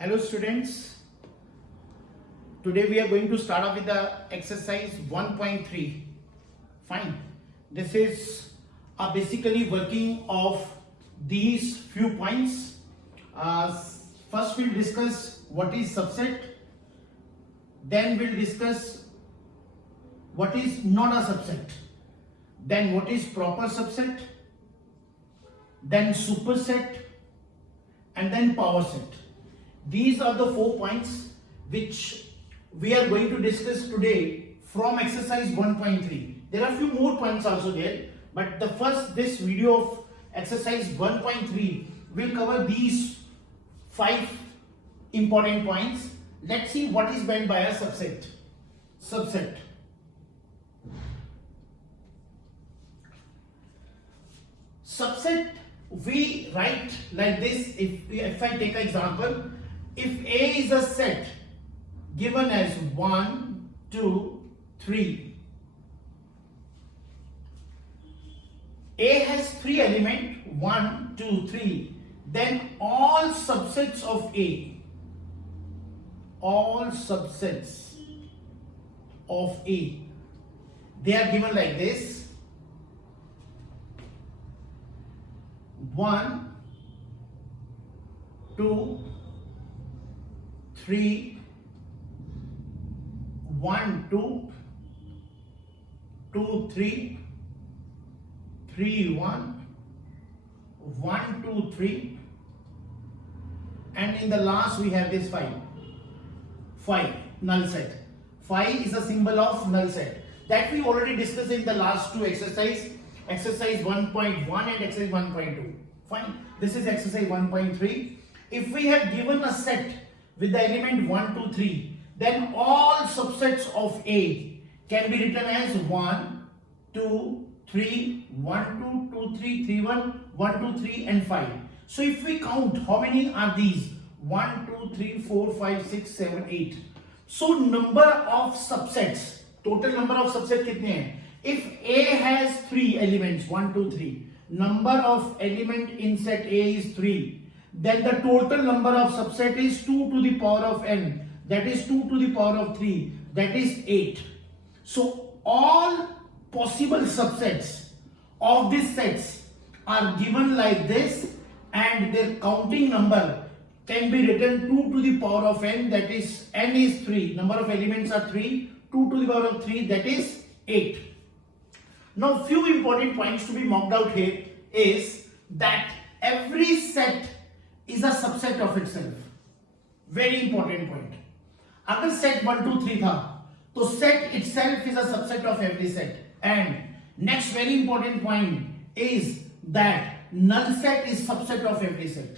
Hello students, today we are going to start off with the exercise 1.3. Fine, this is basically working of these few points. First we'll discuss what is subset, then we'll discuss what is not a subset, then what is proper subset, then superset, and then power set. These are the 4 points which we are going to discuss today from exercise 1.3. There are a few more points also there, but this video of exercise 1.3 will cover these 5 important points. Let's see what is meant by a subset. Subset we write like this. If I take an example, if A is a set given as 1, 2, 3, A has 3 elements 1, 2, 3, then all subsets of A, they are given like this: 1, 2, 3, 1, 2, 2, 3, 3, 1, 1, 2, 3, and in the last we have this 5, null set. 5 is a symbol of null set that we already discussed in the last 2 exercises, exercise 1.1 and exercise 1.2. Fine, this is exercise 1.3. If we have given a set with the element 1, 2, 3, then all subsets of A can be written as 1, 2, 3, 1, 2, 2, 3, 3, 1, 1, 2, 3 and 5. So if we count, how many are these? 1, 2, 3, 4, 5, 6, 7, 8. So number of subsets, total number of subsets कितने हैं? If A has 3 elements, 1, 2, 3, number of element in set A is 3, then the total number of subset is 2 to the power of n, that is 2 to the power of 3, that is 8. So all possible subsets of these sets are given like this, and their counting number can be written 2 to the power of n, that is n is 3, number of elements are 3, 2 to the power of 3, that is 8. Now few important points to be marked out here is that every set is a subset of itself. Very important point. अगर set 1, 2, 3 था, तो set itself is a subset of every set. And next very important point is that null set is subset of every set.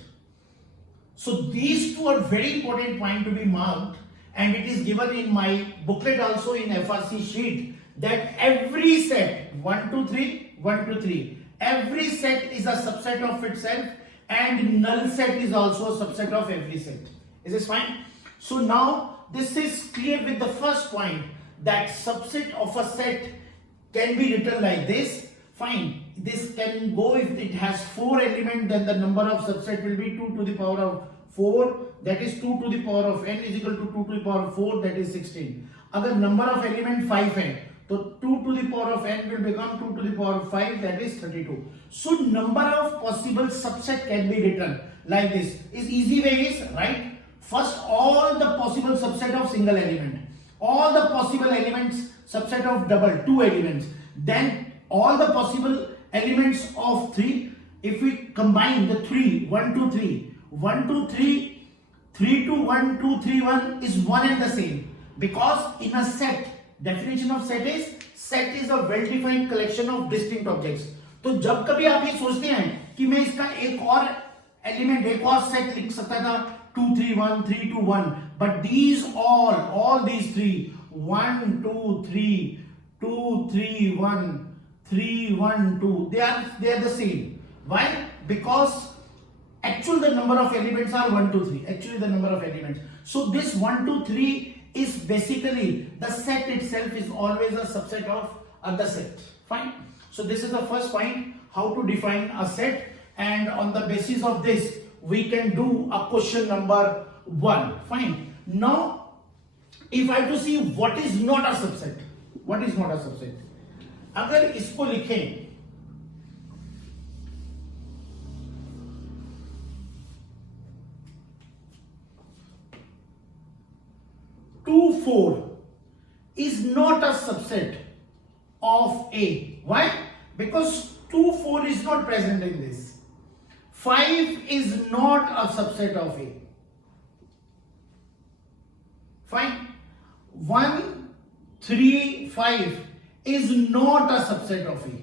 So these two are very important point to be marked, and it is given in my booklet also in FRC sheet that every set 1, 2, 3, 1, 2, 3, every set is a subset of itself, and null set is also a subset of every set. Is this fine? So now this is clear with the first point, that subset of a set can be written like this. Fine, this can go if it has 4 elements, then the number of subset will be 2 to the power of 4, that is 2 to the power of n is equal to 2 to the power of 4, that is 16. अगर number of element 5 है, तो 2 to the power of n will become 2 to the power of 5, that is 32. So number of possible subset can be written like this. Is easy way is, right? First all the possible subset of single element, all the possible elements subset of double, 2 elements, then all the possible elements of 3. If we combine the 3, 1, 2, 3, 1, 2, 3, 3 to 1, 2, 3, 1 is one and the same, because in a set, definition of set is a well defined collection of distinct objects. तो जब कभी आप ये सोचते हैं कि मैं इसका एक और एलिमेंट, एक और सेट लिख सकता था 2, 3, 1, 3, 2, 1, but these all these 3, 1, 2, 3, 2, 3, 1, 3, 1, 2, they are the same. Why? Because actually the number of elements are 1, 2, 3. Actually the number of elements. So this 1, 2, 3 is basically the set itself is always a subset of other set. Fine. So this is the first point, how to define a set, and on the basis of this we can do a question number 1. Fine. Now if I have to see what is not a subset, what is not a subset, अगर इसको लिखें 2 4 is not a subset of A. Why? Because 2 4 is not present in this. 5 is not a subset of A. Fine. 1 3 5 is not a subset of A.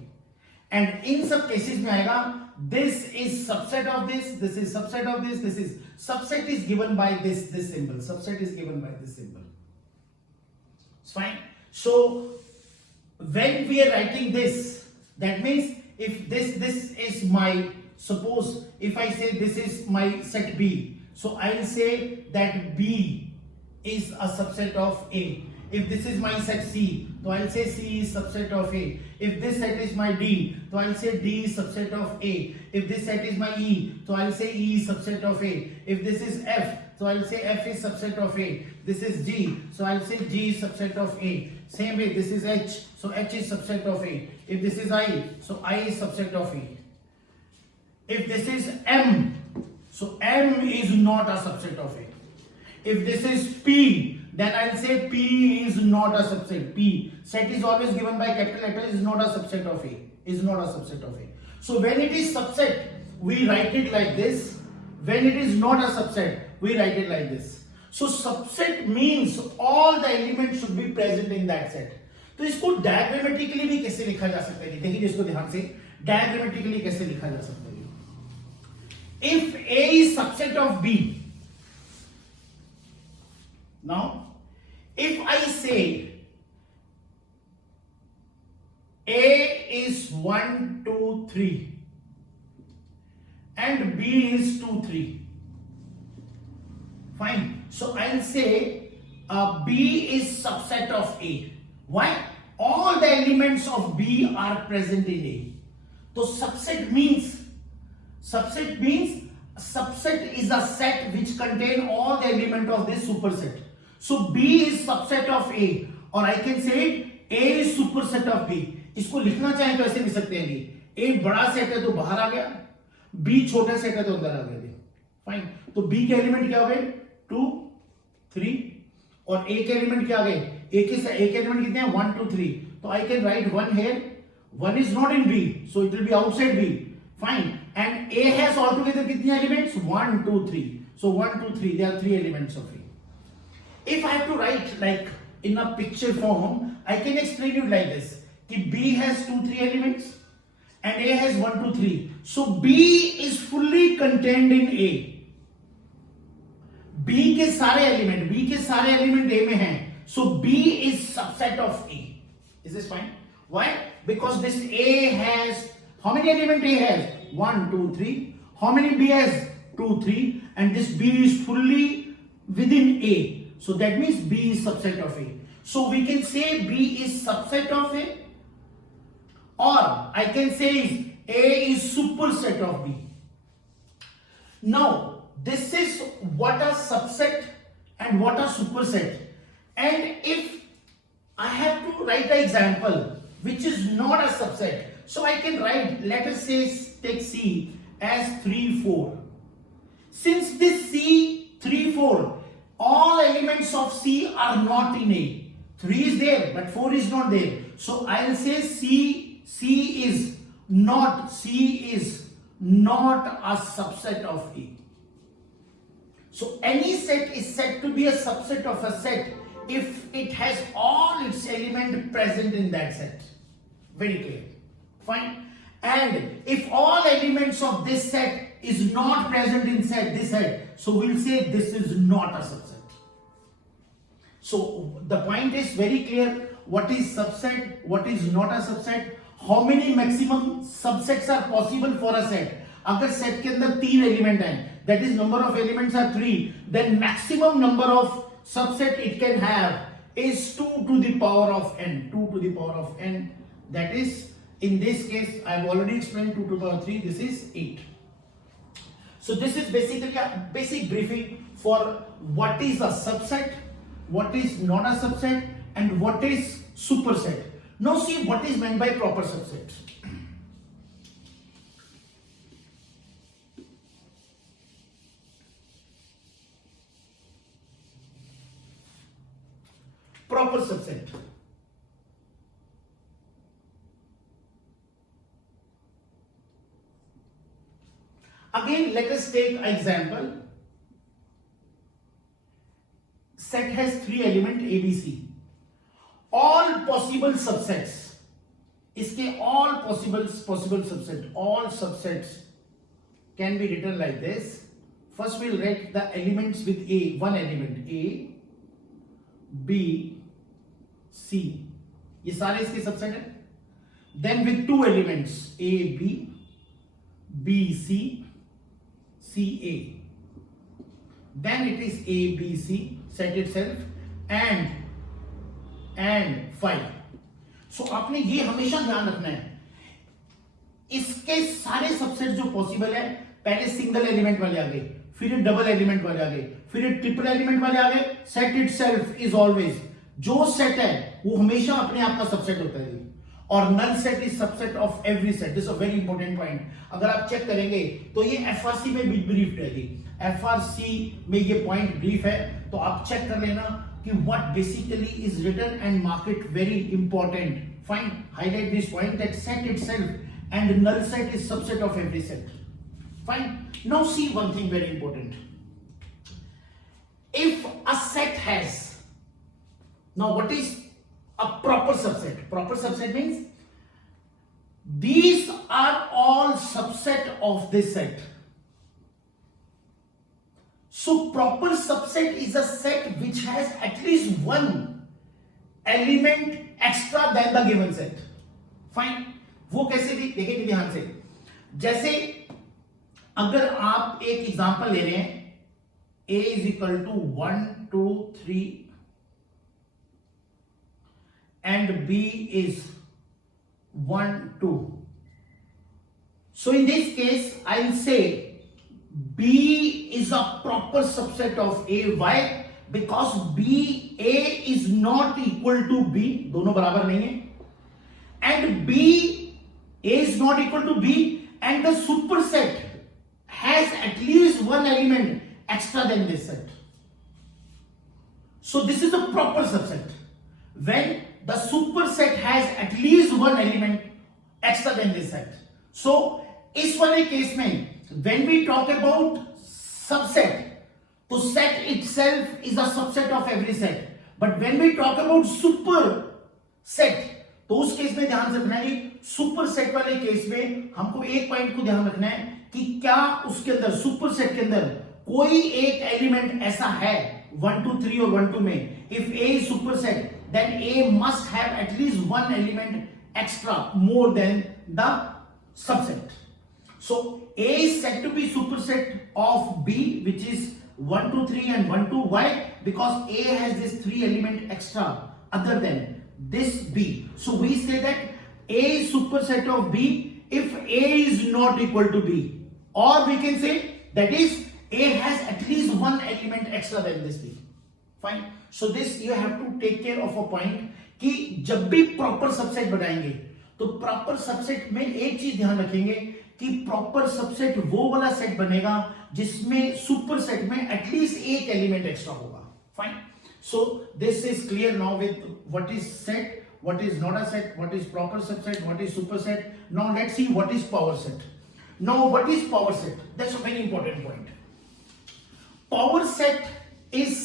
And in सब cases में आएगा this is subset of this is subset of this is subset is given by this symbol. Subset is given by this symbol. It's fine. So when we are writing this, that means if this is my, suppose if I say this is my set B, so I'll say that B is a subset of A. If this is my set C, so I'll say C is subset of A. If this set is my D, so I'll say D is subset of A. If this set is my E, so I'll say E is subset of A. If this is F, so I'll say F is subset of A. This is G, so I'll say G is subset of A. Same way, this is H, so H is subset of A. If this is I, so I is subset of A. If this is M, so M is not a subset of A. If this is P, then I'll say P is not a subset. P, set is always given by capital letter, is not a subset of A. Is not a subset of A. So when it is subset, we write it like this. When it is not a subset, we write it like this. So subset means all the elements should be present in that set. तो इसको diagrammatically भी कैसे लिखा जा सकता है? देखिए इसको ध्यान से diagrammatically कैसे लिखा जा सकता है? If A is subset of B, now if I say A is 1 2 3 and B is 2 3, fine, so I'll say B is subset of A. Why? All the elements of B are present in A. So subset means subset is a set which contain all the element of this superset. So B is subset of A, or I can say it A is superset of B. इसको लिखना चाहें तो ऐसे लिख सकते हैं कि A बड़ा सेट है तो बाहर आ गया, B छोटा सेट है तो अंदर आ गया. फाइन. तो B के एलिमेंट क्या हो गए? 2 3, और A के एलिमेंट क्या आ गए? A के एलिमेंट कितने हैं? 1 2 3. तो I can write 1 here. 1 is not in B, so it will be outside B. Fine. And A has altogether कितने elements? 1 2 3. So 1 2 3, there are 3 elements of A. If I have to write like in a picture form, I can explain it like this. कि B has 2 3 elements and A has 1 2 3. So B is fully contained in A. B के सारे element A में हैं. So B is subset of A. Is this fine? Why? Because this A has, how many elements A has? 1 2 3. How many B has? 2 3. And this B is fully within A. So that means B is subset of A. So we can say B is subset of A, or I can say A is superset of B. Now this is what a subset and what a superset. And if I have to write an example which is not a subset, so I can write, let us say take C as 3 4. Since this C 3 4, all elements of C are not in A. 3 is there, but 4 is not there. So I'll say C is not a subset of A. So any set is said to be a subset of a set if it has all its elements present in that set. Very clear. Fine. And if all elements of this set is not present in this set, so we'll say this is not a subset. So the point is very clear. What is subset? What is not a subset? How many maximum subsets are possible for a set? अगर set के अंदर 3 element हैं, that is number of elements are 3, then maximum number of subset it can have is 2 to the power of n. 2 to the power of n. That is, in this case, I have already explained 2 to the power 3. This is 8. So this is basically a basic briefing for what is a subset, what is not a subset, and what is superset. Now see what is meant by proper subset. Proper subset. Again, let us take an example. Set has three elements A, B, C. All possible subsets. इसके all possible subset, all subsets can be written like this. First, we'll write the elements with A, one element A, B, C. ये सारे इसके subset हैं. Then with two elements A, B, B, C, C, A. Then it is A, B, C set itself and 5. So आपने ये हमेशा ध्यान रखना है, इसके सारे सबसेट जो पॉसिबल है, पहले सिंगल एलिमेंट वाले आ गए, फिर डबल एलिमेंट वाले आ गए, फिर ट्रिपल एलिमेंट वाले आ गए. सेट इटसेल्फ इज ऑलवेज, जो सेट है वो हमेशा अपने आप का सबसेट होता है. और null set is subset of every set. This is a very important point. अगर आप चेक करेंगे तो ये एफआरसी में भी ब्रीफ रहेगी. एफआरसी में ये पॉइंट ब्रीफ है, तो आप चेक कर लेना कि what basically is written and mark it very important. Fine, highlight this point that set itself and null set is subset of every set. Fine. Now see one thing very important. If a set has, now what is a proper subset? Proper subset means these are all subset of this set. So proper subset is a set which has at least one element extra than the given set. Fine. वो कैसे देखेंगे ध्यान से. जैसे अगर आप एक example ले रहे हैं, A is equal to 1, 2, 3 and B is 1, 2. So in this case I'll say B is a proper subset of A. Why? Because A is not equal to B. दोनों बराबर नहीं है. And A is not equal to B, and the superset has at least one element extra than this set. So this is a proper subset. When the superset has at least one element extra than this set. So इस वाले case में when we talk about subset, तो set itself is a subset of every set. But when we talk about superset, तो उस case में ध्यान से रखना है कि superset वाले केस में हमको एक पॉइंट को ध्यान रखना है कि क्या उसके अंदर superset के अंदर कोई एक एलिमेंट ऐसा है 1, 2, 3 और 1, 2 में. If A is superset, then A must have at least one element extra more than the subset. So A is said to be superset of B, which is 1, 2, 3 and 1, 2. Why? Because A has this 3 element extra other than this B. So we say that A is superset of B if A is not equal to B. Or we can say that is A has at least one element extra than this B. Fine. So this you have to take care of a point कि जब भी proper subset बनाएंगे तो proper subset में एक चीज ध्यान रखेंगे कि प्रॉपर सबसेट वो वाला सेट बनेगा जिसमें सुपर सेट में एटलीस्ट एक एलिमेंट एक्स्ट्रा होगा. Fine. So this is clear now with what is set, what is not a set, what is proper subset, what is superset. Now let's see what is power set. Now what is power set? That's a very important point. Power set is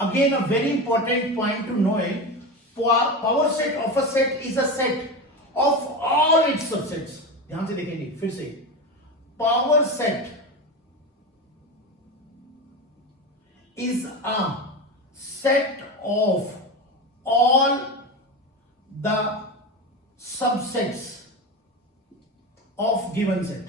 again a very important point to know it. Power set of a set is a set of all it's subsets. ध्यान से देखेंगे फिर से. Power set is a set of all the subsets of given set.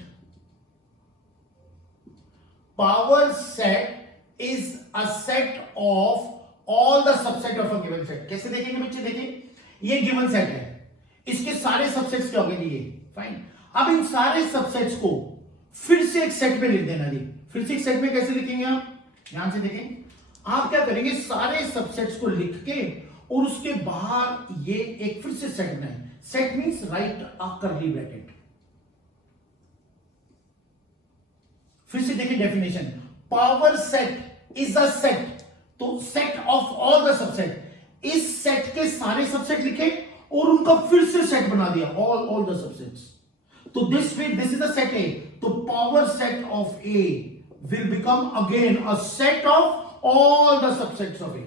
Power set is a set of all the subset of a given set. कैसे देखेंगे बच्चे? देखिए, ये गिवन सेट है, इसके सारे सबसेट्स क्या हो गए? ये. फाइन. अब इन सारे सबसेट्स को फिर से एक सेट में लिख देना जी। फिर से एक सेट में कैसे लिखेंगे आप, ध्यान से देखें। आप क्या करेंगे, सारे सबसेट्स को लिख के और उसके बाहर ये एक फिर से सेट बनाए। Set means write a curly bracket. फिर से देखिए definition, power set is a set, तो set of all the subset. इस सेट के सारे सबसेट लिखे और उनका फिर से सेट बना दिया, ऑल द सबसेट्स। तो this is the set A, तो power set of A will become again a set of all the subsets of A.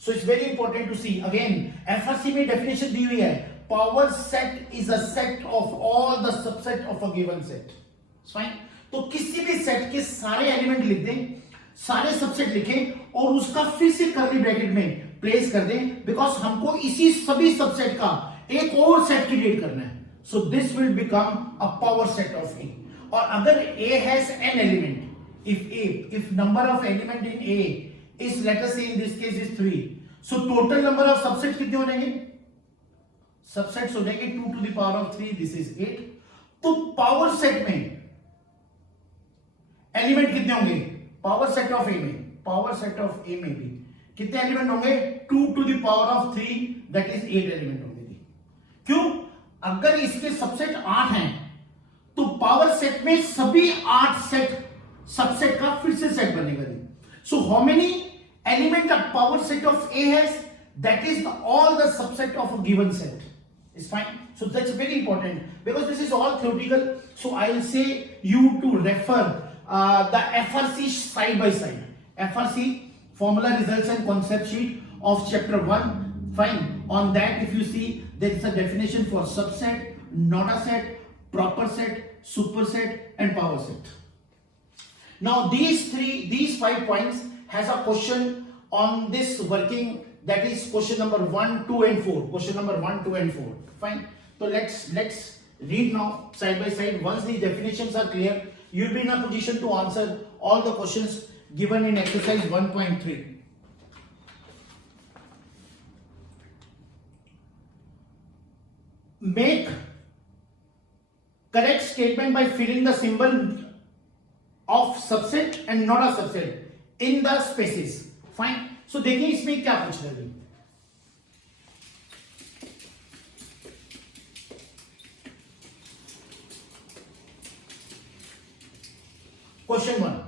So it's very important to see again, FRC में definition दी हुई है, power set is a set of all the subset of a given set. It's fine. तो किसी भी set के सारे element लिख दें, सारे सबसेट लिखें और उसका फिर से कर्ली ब्रैकेट में प्लेस कर दें, बिकॉज हमको इसी सभी सबसेट का एक और सेट क्रिएट करना है. So this will become a power set of A. और अगर A has n element, if number of element in A is, let us say in this case is 3, so total number of subsets कितने हो जाएंगे? Subsets हो जाएंगे 2 to the power of 3, this is 8. तो power set में element कितने होंगे? Power set of A में, पावर सेट ऑफ A में भी कितने एलिमेंट होंगे? 2 to the power of 3, that is 8 element होंगे. क्यों? अगर इसके सबसेट 8 हैं तो पावर सेट में सभी 8 सेट सबसेट का फिर से सेट बनेगा. So how many element of power set of A has? That is all the subset of a given set. Is fine. So that's very important because this is all theoretical. So I will say you to refer the FRC side by side. FRC formula results and concept sheet of chapter 1. Fine. On that, if you see, there is a definition for subset, not a set, proper set, superset and power set. Now these 5 points has a question on this working, that is question number 1, 2 and 4. Question number 1, 2 and 4. Fine. So let's read now side by side. Once the definitions are clear, you'll be in a position to answer all the questions given in exercise 1.3. Make correct statement by filling the symbol of subset and not a subset in the spaces. Fine. So देखिए इसमें क्या पूछ रहे हैं. Question 1,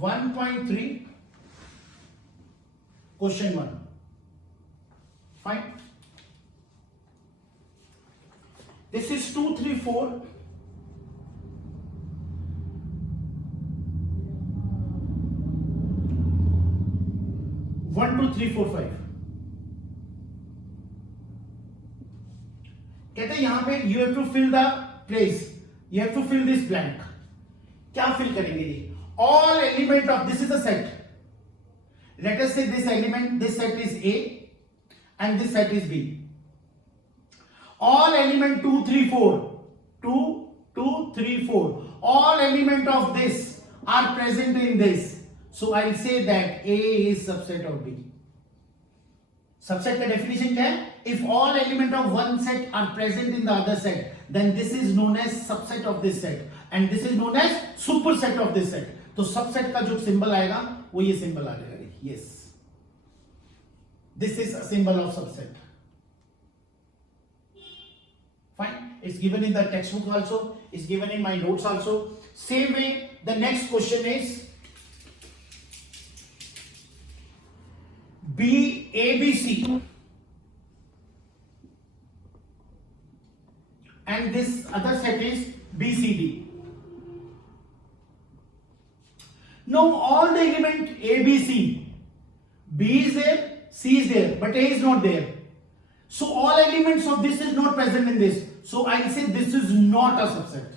1.3. Question 1. Fine. This is 2, 3, 4. 1, 2, 3, 4, 5. कहते हैं यहां पे you have to fill the place. You have to fill this blank. क्या फिल करेंगे जी? All element of this is a set. Let us say this element, this set is A and this set is B. All element 2, 3, 4. 2, 2, 3, 4. All element of this are present in this. So I'll say that A is subset of B. Subset का definition क्या है? If all element of one set are present in the other set, then this is known as subset of this set. And this is known as superset of this set. तो subset का जो symbol आएगा वो ये symbol आ जाएगा. Yes. This is a symbol of subset. Fine. It's given in the textbook also. It's given in my notes also. Same way, the next question is ABC. And this other set is BCD. Now all the element ABC, B is there, C is there, but A is not there. So all elements of this is not present in this. So I will say this is not a subset.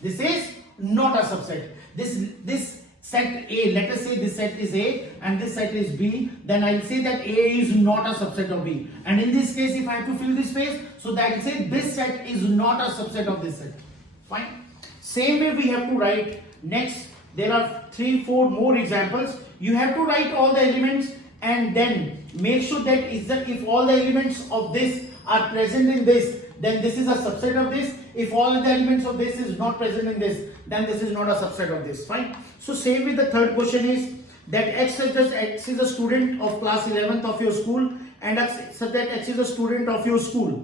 This is not a subset. This set A, let us say this set is A and this set is B, then I will say that A is not a subset of B. And in this case, if I have to fill this space, so that I will say this set is not a subset of this set. Fine. Same way we have to write next. There are 3, 4 more examples. You have to write all the elements and then make sure that if all the elements of this are present in this, then this is a subset of this. If all the elements of this is not present in this, then this is not a subset of this. Fine. So same with the third question is that x is a student of class 11th of your school and such that x is a student of your school.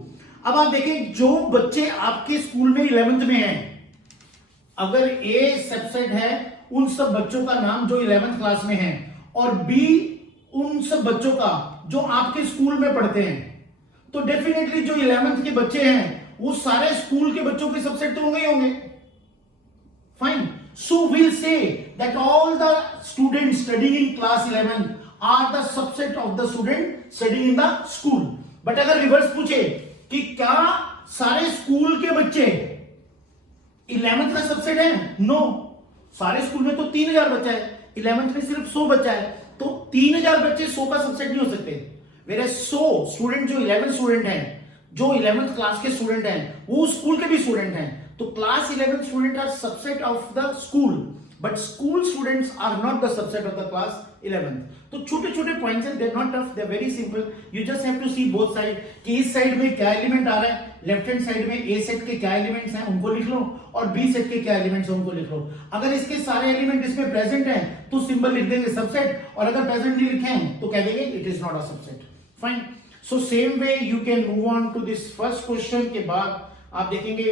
अब आप देखें जो बच्चे आपके school में 11th में हैं, अगर A सबसेट है उन सब बच्चों का नाम जो 11th क्लास में हैं और B उन सब बच्चों का जो आपके स्कूल में पढ़ते हैं, तो डेफिनेटली जो 11th के बच्चे हैं वो सारे स्कूल के बच्चों के सबसेट तो होंगे ही होंगे. Fine. So we'll say that all the students studying in class 11 are the subset of the student studying in the school. But अगर रिवर्स पूछे कि क्या सारे स्कूल के बच्चे 11th का सबसेट है? नो. सारे स्कूल में तो 3000 बच्चा है, 11th में सिर्फ 100 बच्चा है, तो 3000 बच्चे 100 का सबसेट नहीं हो सकते. मेरे 100 स्टूडेंट जो 11 स्टूडेंट हैं, जो 11th क्लास के स्टूडेंट हैं, वो स्कूल के भी स्टूडेंट हैं. तो class 11 student are subset of the school, but school students are not the subset of the class 11. तो छोटे छोटे पॉइंट्स हैं, they are not tough, they are very simple. You just have to see both side कि इस side में क्या element आ रहा है, लेफ्ट हैंड साइड में ए सेट के क्या एलिमेंट्स हैं उनको लिख लो और बी सेट के क्या एलिमेंट्स हैं उनको लिख लो. अगर इसके सारे एलिमेंट इसमें प्रेजेंट हैं तो सिंबल लिख देंगे सबसेट, और अगर प्रेजेंट नहीं लिखे हैं तो कह देंगे it is not a subset. Fine. So same way you can move on to this first question. के बाद आप देखेंगे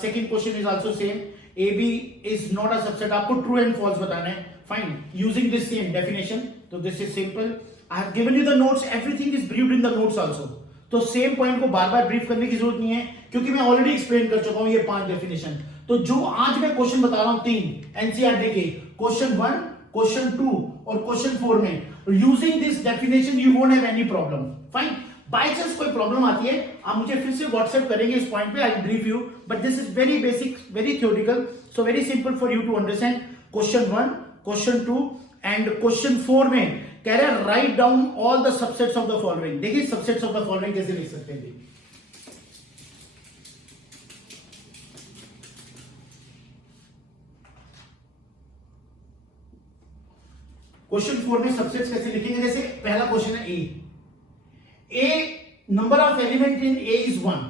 second question is also same. A B is not a subset. आपको ट्रू एंड फॉल्स बताना है. Fine. Using this same definition. तो this is simple. I have given you the notes, everything is briefed in the notes also. तो same point को बार बार brief करने की जरूरत नहीं है क्योंकि मैं ऑलरेडी एक्सप्लेन कर चुका हूं ये 5 डेफिनेशन. तो जो आज मैं क्वेश्चन बता रहा हूं 3 एनसीईआरटी के, क्वेश्चन 1, क्वेश्चन 2 और क्वेश्चन 4 में, using this definition you won't have any problem. Fine. By chance कोई प्रॉब्लम आती है आप मुझे फिर से व्हाट्सएप करेंगे इस पॉइंट पे, I will brief you, but this is very basic, very theoretical, so very simple for you to understand. Question 1, question 2 and question 4 में कह रहे हैं write down all the subsets of the following. देखिए subsets of the following कैसे लिख सकते हैं. Question 4 में सबसेट्स कैसे लिखेंगे. जैसे पहला क्वेश्चन है A number of element in A is 1.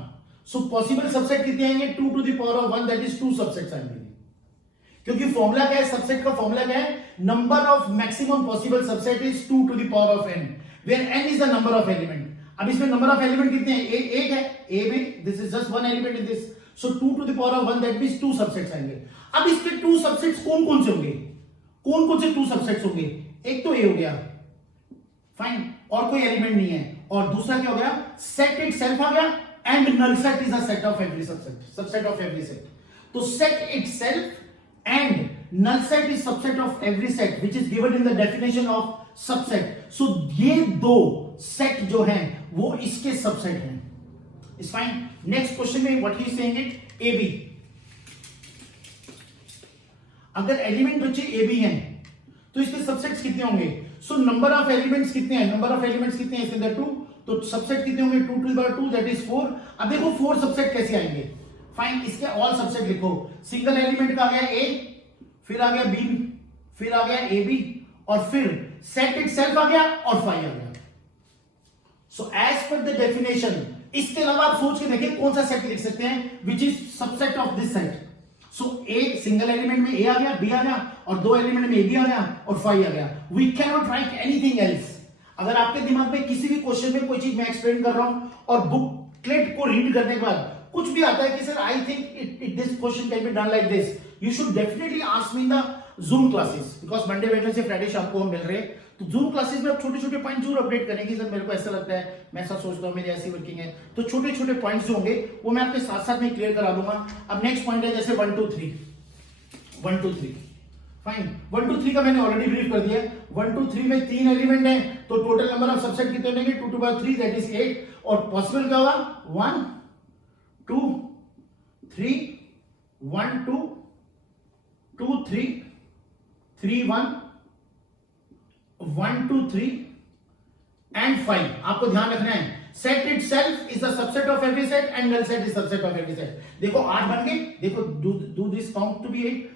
So possible subset कितने आएंगे? 2 to the power of 1, that is 2 subsets आएंगे. क्योंकि फॉर्मूला क्या है, सबसेट का फॉर्मूला क्या है, number of maximum possible subset is 2 to the power of n, where n is the number of element. अब इसमें नंबर ऑफ एलिमेंट कितने हैं? एक है. ए में this is just 1 element in this, so 2 to the power of 1 that means 2 subsets आएंगे. अब इसके 2 सबसेट्स कौन कौन से होंगे? कौन कौन से 2 सबसेट्स होंगे? एक तो ए हो गया. फाइन. और कोई एलिमेंट नहीं है. और दूसरा क्या हो गया? सेट इटसेल्फ आ गया and null set is a set of every subset, subset of every set. तो set itself and null set is subset of every set which is given in the definition of subset. So ये दो set जो हैं वो इसके subset हैं. Is fine. Next question में what he is saying it, A B. अगर element बच्चे ए बी हैं तो इसके सबसेट्स कितने होंगे? सो नंबर ऑफ एलिमेंट्स कितने हैं? नंबर ऑफ एलिमेंट्स कितने हैं इसके अंदर? 2. तो सबसेट कितने होंगे? 2 to the power 2 that is 4. अब देखो 4 सबसेट कैसे आएंगे. फाइन. इसके ऑल सबसेट लिखो. सिंगल एलिमेंट का आ गया ए, फिर आ गया बी, फिर आ गया ए बी, और फिर सेट इटसेल्फ आ गया और 5 आ गया. So as per the definition, इसके अलावा आप सोच के देखिए कौन सा सेट लिख सकते हैं which is subset of this set. So a single element में ए आ गया, बी आ गया, और 2 एलिमेंट में ए बी आ गया और 5 आ गया. We can not write anything else. अगर आपके दिमाग में किसी भी क्वेश्चन में कोई चीज मैं एक्सप्लेन कर रहा हूं और बुकलेट को रीड करने के बाद कुछ भी आता है कि sir I think it this question can be done like this, you should definitely ask me in the zoom classes, because Monday Wednesday Friday शाम को हम मिल रहे हैं. तो जूम क्लासेस में आप छोटे छोटे पॉइंट जरूर अपडेट करेंगे. सर मेरे को ऐसा लगता है, मैं ऐसा सोचता हूँ, मेरी ऐसी वर्किंग है. तो छोटे छोटे पॉइंट्स जो होंगे वो मैं आपके साथ साथ में क्लियर करा दूंगा. अब नेक्स्ट पॉइंट है जैसे 1 2 3. 1 2 3. फाइन. 1 2 3 का मैंने ऑलरेडी ब्रीफ कर दिया. 1 2 3 में 3 एलिमेंट हैं तो टोटल नंबर ऑफ सबसेट कितने होंगे? 2 to the power 3 that is 8. और पॉसिबल क्या होगा? 1 2 3 1 2 2 3 3 1 1 2 3 एंड 5. आपको ध्यान रखना है set itself is the subset of every set and null set is subset of every set. देखो 8 बन गए. देखो do this count to be 8.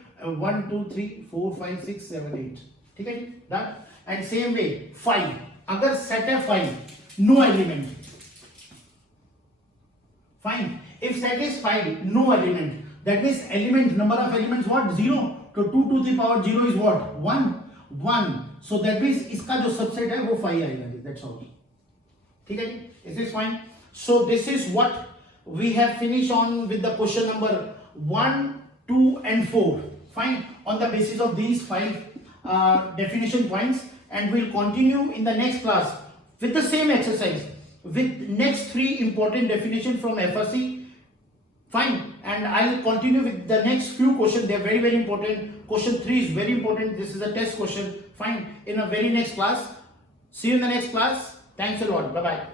1 2 3 4 5 6 7 8. ठीक है जी. डन. And same way 5. अगर सेट है 5, no element, Fine. If satisfied, no element. That means element, number of elements what? 0. So 2 to the power 0 is what? 1. 1. So that means इसका जो subset है वो 5 आएगा. That's all. ठीक है जी? Is this fine? So this is what we have finished on with the question number 1, 2 and 4. Fine. On the basis of these 5 definition points, and we'll continue in the next class with the same exercise with next 3 important definitions from FRC. Fine. And I'll continue with the next few questions. They're very, very important. Question 3 is very important. This is a test question. Fine. In a very next class. See you in the next class. Thanks a lot. Bye-bye.